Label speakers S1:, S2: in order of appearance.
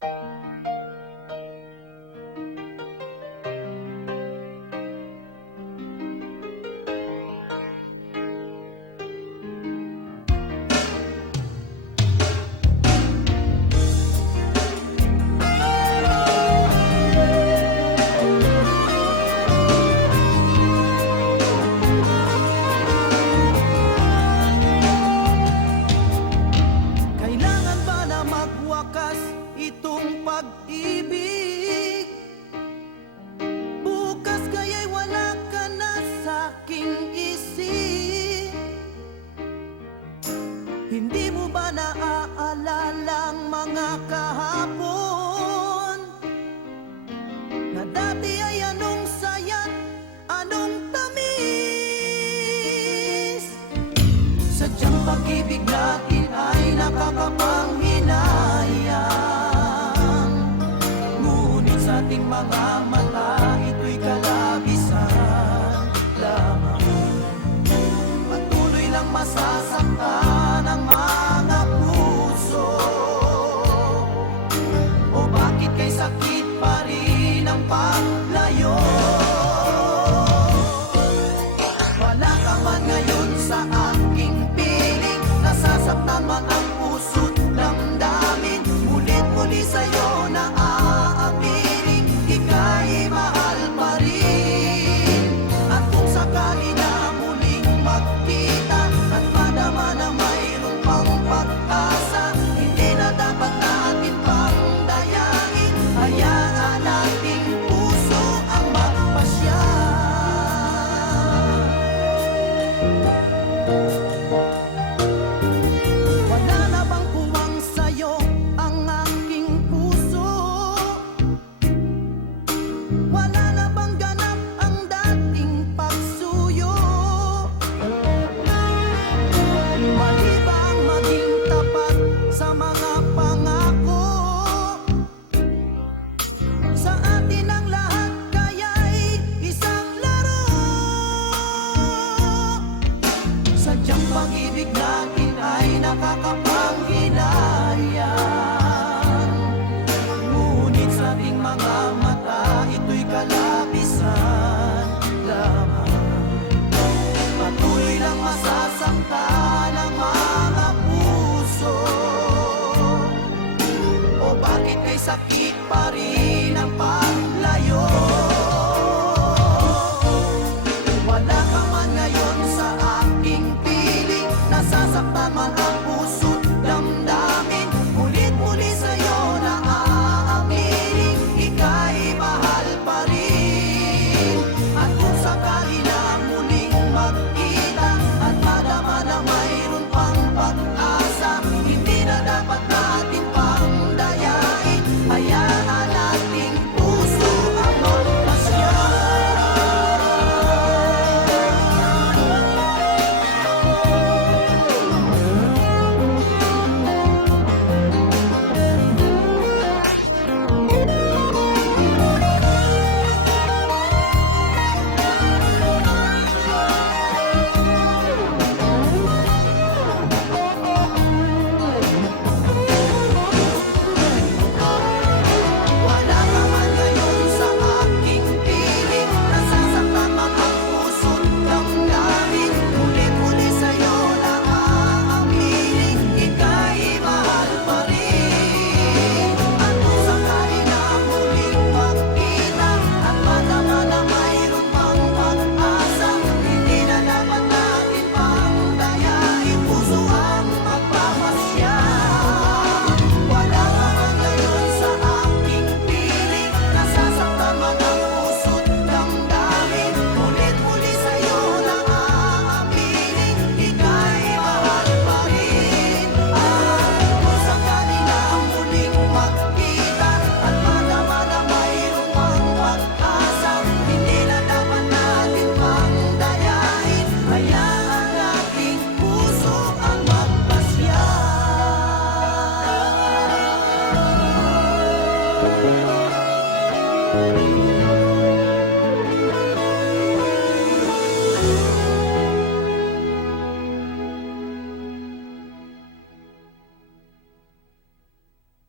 S1: Thank you. Aking isip. Hindi mo ba naaalala ang mga kahapon? Na dati ay anong saya, anong tamis? Sadyang pag-ibig natin ay nakakapanghinayang. Ngunit sa ating mga mata nakakapanghinayang Ngunit sa ating mga ito'y kalapisan lamang. Patuloy lang masasaktan ang puso. O bakit kay sakit pa? Wala ka man ngayon sa aking piling. Nasasaktan